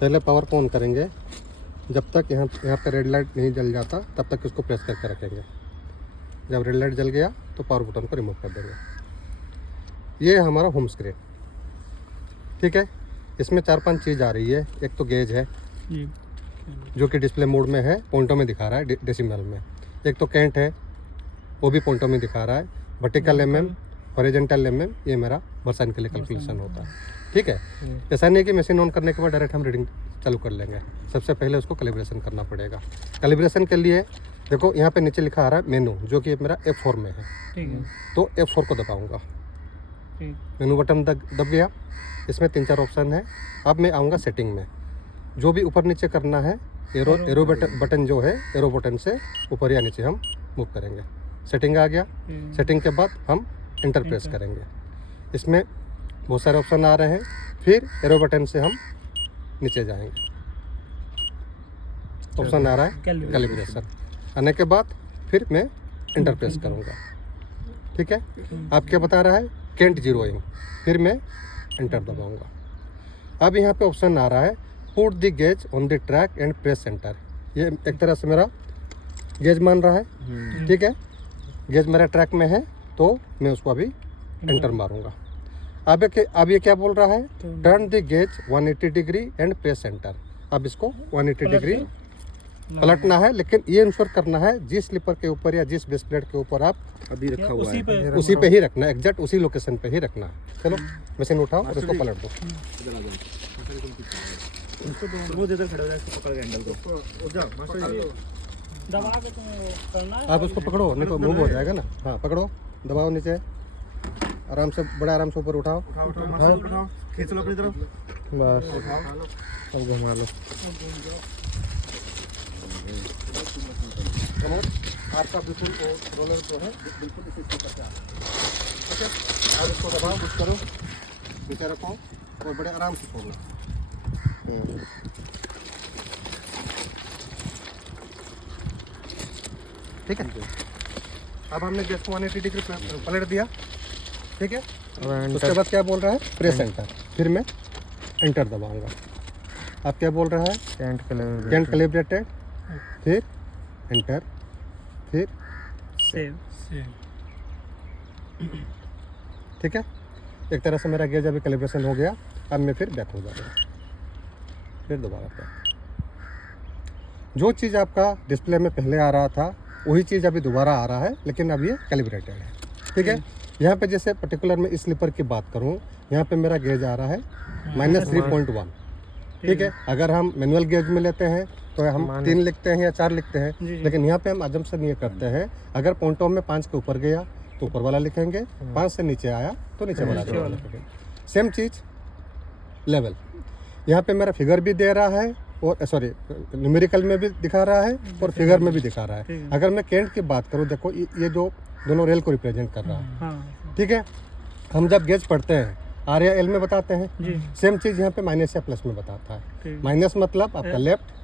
पहले पावर को ऑन करेंगे, जब तक यहाँ पे रेड लाइट नहीं जल जाता तब तक इसको प्रेस करके रखेंगे। जब रेड लाइट जल गया तो पावर बटन को रिमूव कर देंगे। ये है हमारा होम स्क्रीन, ठीक है। इसमें 4-5 चीज़ आ रही है। एक तो गेज है जो कि डिस्प्ले मोड में है, पॉइंटों में दिखा रहा है डेसिमल में। एक तो कैंट है, वो भी पॉइंटों में दिखा रहा है। वर्टिकल mm, हॉरिजॉन्टल mm, ये मेरा वर्षन के लिए कैलकुलेशन होता है, ठीक है। ऐसा नहीं है कि मशीन ऑन करने के बाद डायरेक्ट हम रीडिंग चालू कर लेंगे। सबसे पहले उसको कैलिब्रेशन करना पड़ेगा। कैलिब्रेशन के लिए देखो यहाँ पे नीचे लिखा आ रहा है मेनू, जो कि मेरा F4 में है, तो F4 को दबाऊंगा। मेनू बटन दब गया। इसमें 3-4 ऑप्शन है। अब मैं आऊँगा सेटिंग में। जो भी ऊपर नीचे करना है, एरो बटन जो है, एरो बटन से ऊपर या नीचे हम मूव करेंगे। सेटिंग आ गया। सेटिंग के बाद हम एंटर प्रेस करेंगे। इसमें बहुत सारे ऑप्शन आ रहे हैं। फिर एरो बटन से हम नीचे जाएंगे। ऑप्शन आ रहा है कैलिब्रेशन। आने के बाद फिर मैं एंटर प्रेस करूँगा, ठीक है। आप क्या बता रहा है, कैंट जीरोइंग। फिर मैं एंटर दबाऊँगा। अब यहाँ पे ऑप्शन आ रहा है put the gauge on the track and press enter. ये एक तरह से मेरा गेज मान रहा है, ठीक है। गेज मेरा ट्रैक में है तो मैं उसको अभी एंटर मारूंगा। अब ये क्या बोल रहा है, turn the gauge 180 degree and press enter. अब इसको 180 डिग्री पलटना है, लेकिन ये इंश्योर करना है जिस स्लीपर के ऊपर या जिस बेस प्लेट के ऊपर आप अभी रखा हुआ है उसी पे ही रखना है, एग्जैक्ट उसी लोकेशन पे ही रखना है। चलो मशीन उठाओ और इसको पलट दो। वो इधर खड़ा हो जाए, इसको पकड़ के हैंडल को हो जा मास्टर जी, दबा के तुम करना है। आप उसको पकड़ो, नहीं तो मूव हो जाएगा ना। हाँ पकड़ो, दबाओ नीचे, आराम से, बड़ा आराम से ऊपर उठाओ। उठाओ मास्टर, उठाओ, खींच लो अपनी तरफ, बस अब घुमा लो। आपका बिल्कुल रोलर जो है बिल्कुल इसी स्पीकर पे आ रहा है, ठीक है। आप इसको दबाओ, कुछ करो, नीचे रखो और बड़े आराम से छोड़ना, ठीक है। अब हमने गैस को 180 डिग्री पलट दिया, ठीक है। उसके बाद क्या बोल रहा है, प्रेस एंटर। फिर मैं एंटर दबाऊंगा। अब क्या बोल रहा है, कैंट कैलिब्रेटेड। फिर एंटर, फिर सेव। ठीक है। एक तरह से मेरा गेज अभी कैलिब्रेशन हो गया। अब मैं फिर बैक हो जाऊंगा, फिर दोबारा बैक। जो चीज़ आपका डिस्प्ले में पहले आ रहा था वही चीज़ अभी दोबारा आ रहा है, लेकिन अब ये कैलिब्रेटेड है, ठीक है। यहाँ पे जैसे पर्टिकुलर में इस स्लीपर की बात करूँ, यहाँ पे मेरा गेज आ रहा है -3.1, ठीक है। अगर हम मैनुअल गेज में लेते हैं तो हम 3 लिखते हैं या 4 लिखते हैं, लेकिन यहाँ पे हम अजम्पशन ये करते हैं, अगर पॉइंटों में 5 के ऊपर गया तो ऊपर वाला लिखेंगे, 5 से नीचे आया तो नीचे वाला लिखेंगे। सेम चीज़ लेवल, यहाँ पे मेरा फिगर भी दे रहा है और सॉरी न्यूमेरिकल में भी दिखा रहा है और फिगर में भी दिखा रहा है। अगर मैं कैंट की बात करूँ, देखो ये जो दोनों रेल को रिप्रेजेंट कर रहा है, ठीक है। हम जब गेज पढ़ते हैं आर या एल में बताते हैं, सेम चीज़ यहाँ पे माइनस या प्लस में बताता है। माइनस मतलब आपका लेफ्ट,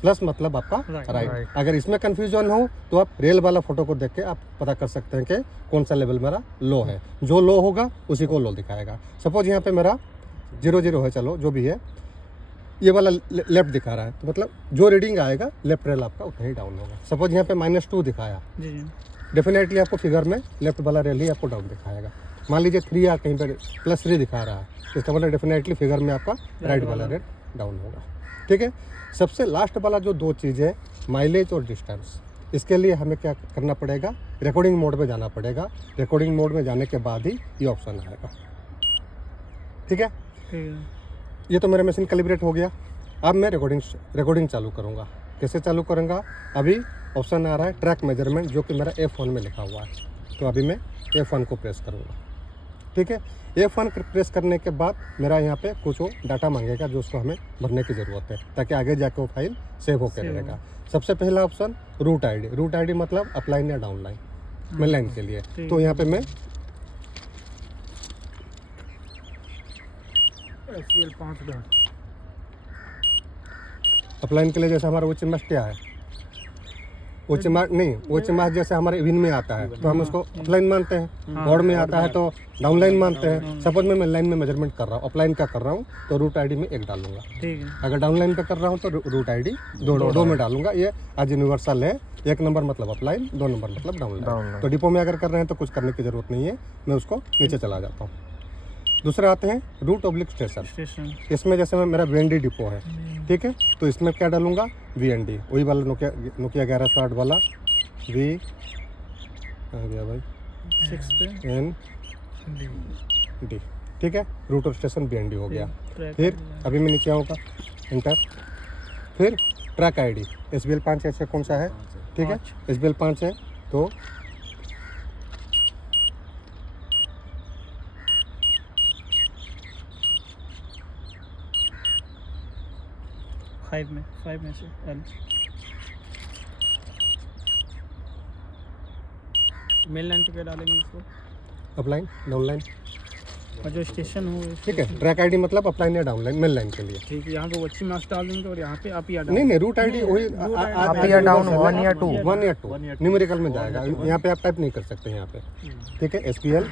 प्लस मतलब आपका राइट। अगर इसमें कन्फ्यूजन हो तो आप रेल वाला फोटो को देख के आप पता कर सकते हैं कि कौन सा लेवल मेरा लो है। जो लो होगा उसी को लो दिखाएगा। सपोज यहाँ पे मेरा 0-0 है, चलो जो भी है, ये वाला लेफ्ट दिखा रहा है, तो मतलब जो रीडिंग आएगा लेफ्ट रेल आपका उतना ही डाउन होगा। सपोज यहाँ पे -2 दिखाया, डेफिनेटली आपको फिगर में लेफ्ट वाला रेल ही आपको डाउन दिखाएगा। मान लीजिए 3 या कहीं पर +3 दिखा रहा है, तो इसका मतलब डेफिनेटली फिगर में आपका राइट वाला रेल डाउन होगा, ठीक है। सबसे लास्ट वाला जो 2 चीज़ है, माइलेज और डिस्टेंस, इसके लिए हमें क्या करना पड़ेगा, रिकॉर्डिंग मोड में जाना पड़ेगा। रिकॉर्डिंग मोड में जाने के बाद ही ये ऑप्शन आएगा, ठीक है। ये तो मेरा मशीन कैलिब्रेट हो गया। अब मैं रिकॉर्डिंग चालू करूँगा। कैसे चालू करूँगा, अभी ऑप्शन आ रहा है ट्रैक मेजरमेंट, जो कि मेरा F1 में लिखा हुआ है, तो अभी मैं F1 को प्रेस करूँगा, ठीक है। F1 प्रेस करने के बाद मेरा यहाँ पे कुछ डाटा मांगेगा जो उसको हमें भरने की ज़रूरत है, ताकि आगे जाके वो फाइल सेव होकर रहेगा। सबसे पहला ऑप्शन रूट आईडी मतलब अपलाइन या डाउनलाइन, मैं लाइन के लिए, तो यहाँ पे मैं अपलाइन के लिए जैसे हमारा वो चिमस्टिया है, उच्च मार्ग नहीं, उच्च मार्ग जैसे हमारे विन में आता है तो हम उसको अपलाइन मानते हैं, बोर्ड में आता है तो डाउनलाइन मानते हैं। सपोज मैं लाइन में मेजरमेंट कर रहा हूँ, अपलाइन का कर रहा हूँ तो रूट आईडी में 1 डालूंगा। ठीक है। अगर डाउनलाइन पे कर रहा हूँ तो रूट आईडी 2 में डालूंगा। ये आज यूनिवर्सल है। 1 नंबर मतलब अपलाइन, 2 नंबर मतलब डाउनलाइन। तो डिपो में अगर कर रहे हैं तो कुछ करने की जरूरत नहीं है, मैं उसको नीचे चला जाता हूँ। दूसरा आते हैं रूट ऑब्लिक स्टेशन। स्टेशन। इसमें जैसे मेरा वीएनडी डिपो है, ठीक है, तो इसमें क्या डालूंगा, वीएनडी, वही वाला नोकिया 1108 वाला वी आ गया भाई 6 पे एन डी, ठीक है, रूट ऑफ स्टेशन वीएनडी हो गया। ट्रैक फिर अभी मैं नीचे आऊँगा, एंटर। फिर ट्रैक आईडी SBL 5 ऐसे कौन सा है, ठीक है, SBL 5 है तो फाइव में से एल मेन लाइन पे क्या डालेंगे इसको? अपलाइन डाउनलाइन, और जो स्टेशन हो ठीक है। ट्रैक आईडी मतलब अपलाइन या डाउनलाइन मेन लाइन के लिए। ठीक है। यहाँ पे वो अच्छी मार्क्स डाल देंगे और यहाँ पे आप या नहीं नहीं, रूट आईडी वही अप या डाउन 1 या 2 1 या 2 न्यूमेरिकल में जाएगा। यहाँ पे आप टाइप नहीं कर सकते यहाँ पे, ठीक है। SPL,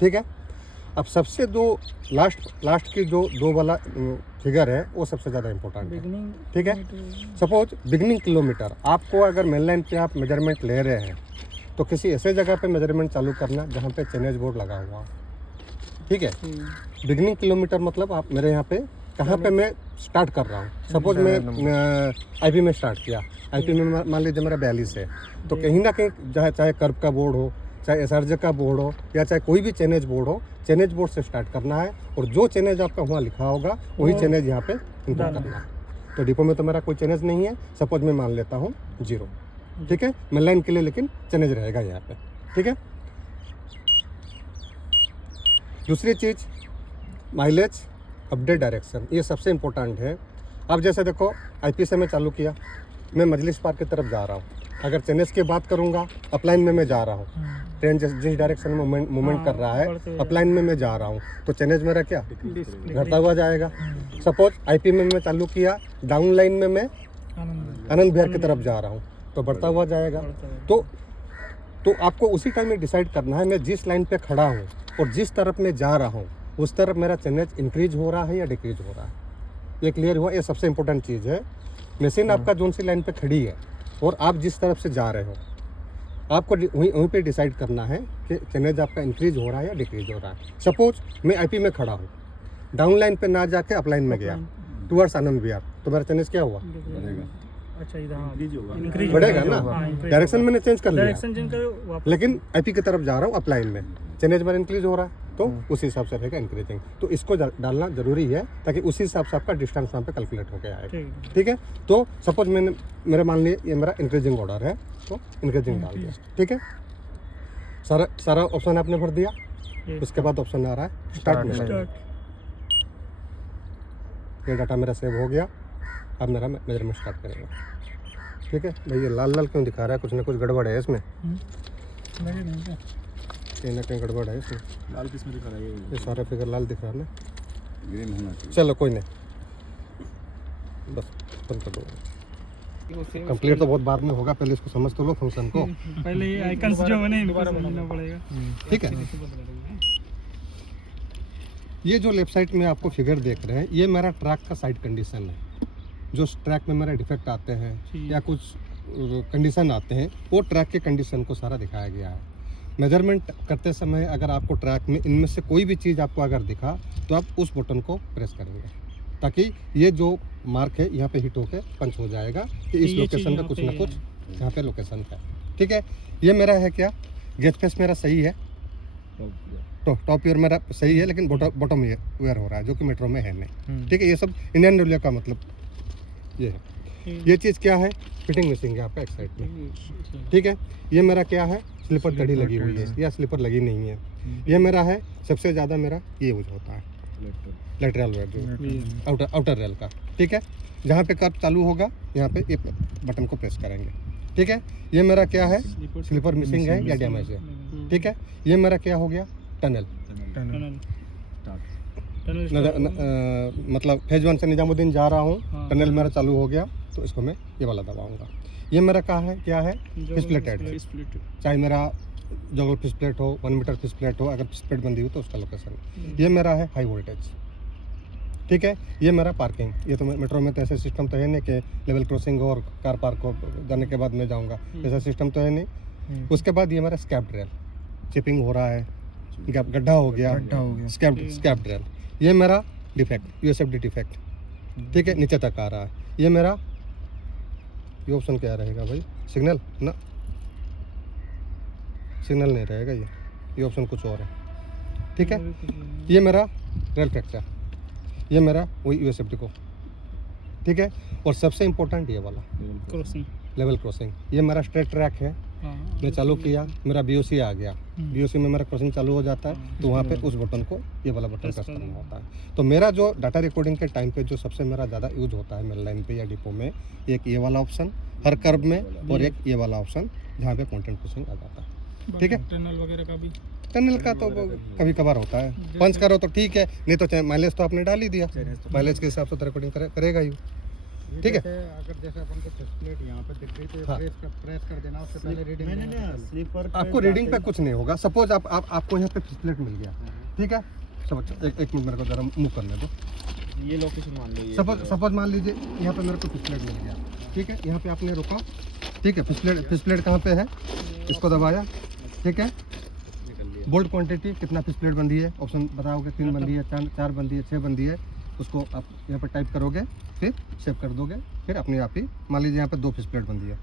ठीक है। अब सबसे दो लास्ट की जो 2 वाला फिगर है वो सबसे ज़्यादा इम्पोर्टेंट है, बिगनिंग, ठीक है। सपोज बिगनिंग किलोमीटर, आपको अगर मेन लाइन पे आप मेजरमेंट ले रहे हैं तो किसी ऐसे जगह पे मेजरमेंट चालू करना जहाँ पे चेनेज बोर्ड लगा हुआ, ठीक है। बिगनिंग किलोमीटर मतलब आप मेरे यहाँ पे कहाँ पे मैं स्टार्ट कर रहा हूँ। सपोज मैं IP में स्टार्ट किया, IP में मान लीजिए मेरा 42 है, तो कहीं ना कहीं चाहे कर्व का बोर्ड हो, चाहे SRJ का बोर्ड हो, या चाहे कोई भी चेनेज बोर्ड हो, चेनेज बोर्ड से स्टार्ट करना है और जो चेनेज आपका वहाँ लिखा होगा वही चेनेज यहाँ पे इनपुट करना है। तो डिपो में तो मेरा कोई चेनेज नहीं है, सपोज मैं मान लेता हूँ 0, ठीक है। मैं लाइन के लिए लेकिन चेनेज रहेगा यहाँ पे, ठीक है। दूसरी चीज़ माइलेज, अपडेट डायरेक्शन, ये सबसे इम्पोर्टेंट है। अब जैसे देखो IP से मैं चालू किया, मैं मजलिस पार्क की तरफ जा रहा हूँ। अगर चेनेज की बात करूँगा, अपलाइन में मैं जा रहा हूँ, ट्रेन जिस डायरेक्शन में मूवमेंट कर रहा है अपलाइन में मैं जा रहा हूँ, तो चेनेज मेरा क्या घटता हुआ जाएगा। सपोज IP में मैं चालू किया, डाउन लाइन में मैं आनंद विहार की तरफ जा रहा हूँ तो बढ़ता हुआ जाएगा। तो आपको उसी टाइम में डिसाइड करना है मैं जिस लाइन पे खड़ा हूँ और जिस तरफ मैं जा रहा हूँ उस तरफ मेरा चेनेज इंक्रीज हो रहा है या डिक्रीज हो रहा है। ये क्लियर हुआ? ये सबसे इंपॉर्टेंट चीज़ है। मशीन आपका जोन सी लाइन पे खड़ी है और आप जिस तरफ से जा रहे हो, आपको वहीं पे डिसाइड करना है कि चेनेज आपका इंक्रीज हो रहा है या डिक्रीज हो रहा है। सपोज मैं IP में खड़ा हूँ, डाउन लाइन पे ना जाके अपलाइन में गया टुवर्ड्स आनंद विहार, तो मेरा चेनेज क्या हुआ? अच्छा, इधर इंक्रीज बढ़ेगा ना। डायरेक्शन मैंने चेंज कर लिया, डायरेक्शन चेंज करो, लेकिन IP की तरफ जा रहा हूँ अपलाइन में, चेनेज मेरा इंक्रीज हो रहा है तो उस हिसाब से रहेगा इंक्रीजिंग। तो इसको डालना जरूरी है ताकि उसी हिसाब से आपका डिस्टेंस वहाँ पे कैलकुलेट होकर आएगा, ठीक है। तो सपोज मेरे मान लिए ये मेरा इंक्रीजिंग ऑर्डर है तो इंक्रीजिंग डाल दिया, ठीक है। सारा ऑप्शन आपने भर दिया। उसके बाद ऑप्शन आ रहा है स्टार्ट मेजरमेंट। ये डाटा मेरा सेव हो गया, अब मेरा मेजरमेंट स्टार्ट करेगा, ठीक है। भाई ये लाल लाल क्यों दिखा रहा है? कुछ ना कुछ गड़बड़ है इसमें, कहीं ना कहीं गड़बड़ है इसमें। लाल किस में दिखा रहा है? ये सारा फिगर लाल दिख रहा है ना, ग्रीन होना चाहिए। चलो कोई नहीं, बस बंद कर दो। कंप्लीट तो बहुत बाद में होगा, पहले इसको समझ तो लो फंक्शन को। पहले ये आइकन्स जो बने इनको समझना पड़ेगा, ठीक है। ये जो लेफ्ट साइड में आपको फिगर देख रहे हैं, ये मेरा ट्रैक का साइड कंडीशन है। जो ट्रैक में मेरा डिफेक्ट आते हैं या कुछ कंडीशन आते हैं, वो ट्रैक के कंडीशन को सारा दिखाया गया है। मेजरमेंट करते समय अगर आपको ट्रैक में इनमें से कोई भी चीज़ आपको अगर दिखा तो आप उस बटन को प्रेस करेंगे ताकि ये जो मार्क है यहाँ पे हिट होकर पंच हो जाएगा कि इस लोकेशन पे कुछ ना कुछ यहाँ पे लोकेशन है, ठीक है। ये मेरा है क्या, गेज फेस मेरा सही है, टॉप ईयर मेरा सही है, लेकिन बॉटम वेयर हो रहा है जो कि मेट्रो में है नहीं, ठीक है। ये सब इंडियन रेलवे का मतलब ये है। ये चीज़ क्या है, फिटिंग मिसिंग है आपका एक साइड में, ठीक है। ये मेरा क्या है, स्लीपर तड़ी लगी हुई है या स्लीपर लगी नहीं है। ये मेरा है सबसे ज़्यादा मेरा ये यूज होता है लेटरल वेयर जो आउटर रेल का, ठीक है। जहाँ पे कर्व चालू होगा यहाँ पे ये बटन को प्रेस करेंगे, ठीक है। ये मेरा क्या है, स्लीपर मिसिंग है या डैमेज है, ठीक है। ये मेरा क्या हो गया, टनल मतलब फेज 1 से निजामुद्दीन जा रहा हूँ, टनल मेरा चालू हो गया, तो इसको मैं ये वाला दबाऊंगा। ये मेरा क्या है फिसप्लेटेड है। चाहे मेरा जोगल फिश प्लेट हो, 1 मीटर फिश प्लेट हो, अगर फिश प्लेट बंदी हो तो उसका लोकेशन। ये मेरा है हाई वोल्टेज, ठीक है। ये मेरा पार्किंग, ये तो मेट्रो में तो ऐसा सिस्टम तो है नहीं कि लेवल क्रॉसिंग हो और कार पार्क हो जाने के बाद मैं जाऊंगा, ऐसा सिस्टम तो है नहीं। उसके बाद ये मेरा स्कैप ड्रेल, चिपिंग हो रहा है, गड्ढा हो गया, स्कैप ड्रेल। ये मेरा डिफेक्ट, यूएसएफडी डिफेक्ट, ठीक है, नीचे तक आ रहा है। ये मेरा ये ऑप्शन क्या रहेगा भाई, सिग्नल ना, सिग्नल नहीं रहेगा, ये ऑप्शन कुछ और है, ठीक है। ये मेरा रेल फ्रैक्चर, ये मेरा वही यूएसएफडी को, ठीक है। और सबसे इम्पोर्टेंट ये वाला क्रॉसिंग, लेवल क्रॉसिंग, ये मेरा स्ट्रेट ट्रैक है। मैं चालू किया, मेरा बीओसी आ गया, बीओसी में मेरा क्रॉसिंग चालू हो जाता है, तो वहाँ पे उस बटन को, ये वाला बटन प्रेस करना होता है। तो मेरा जो डाटा रिकॉर्डिंग के टाइम पे जो सबसे मेरा ज़्यादा यूज होता है मेरे लाइन पे या डिपो में, एक ये वाला ऑप्शन हर कर्व में, और एक ये वाला ऑप्शन जहाँ पे कंटेंट पुशिंग आ जाता है, ठीक है। टनल वगैरह का भी, टनल का तो कभी कभार होता है, पंच करो तो ठीक है, नहीं तो चाहे माइलेज तो आपने डाल ही दिया, माइलेज के हिसाब से तो रिकॉर्डिंग करेगा ही, ठीक है। अगर जैसे अपन को प्लेट यहाँ पे दिख रही तो हाँ। प्रेस कर देना, उससे पहले रीडिंग स्लीपर आपको रीडिंग पे कुछ नहीं होगा। सपोज आपको यहाँ पे प्लेट मिल गया, ठीक है। एक मिनट मेरे को जरा मूव करने दो। ये लोकेशन मान लो, सपोज मान लीजिए यहाँ पे मेरे को प्लेट मिल गया, ठीक है। यहाँ पे आपने रुका, ठीक है। प्लेट कहाँ पे है, इसको दबाया, ठीक है। बोल्ट क्वांटिटी कितना प्लेट बंदी है, ऑप्शन बताओगे, 3 बंदी है, 4 बंदी है, 6 बंदी है, उसको आप यहाँ पर टाइप करोगे, फिर सेव कर दोगे, फिर अपने आप ही मान लीजिए यहाँ पे 2 प्लेट बंदी है,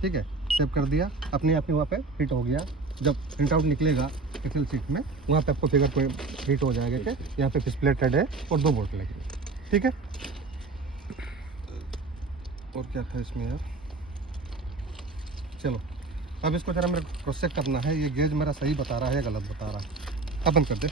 ठीक है। सेव कर दिया, अपने आप ही वहाँ पे हिट हो गया। जब प्रिंट आउट निकलेगा एक्सेल शीट में, वहाँ पे आपको फिगर कोई हिट हो जाएगा कि यहाँ पे प्लेटेड है और 2 बोल्ट लगेंगे, ठीक है। और क्या था इसमें यार, चलो अब इसको जरा मेरे क्रॉस चेक करना है, ये गेज मेरा सही बता रहा है या गलत बता रहा है। अब बंद कर दे।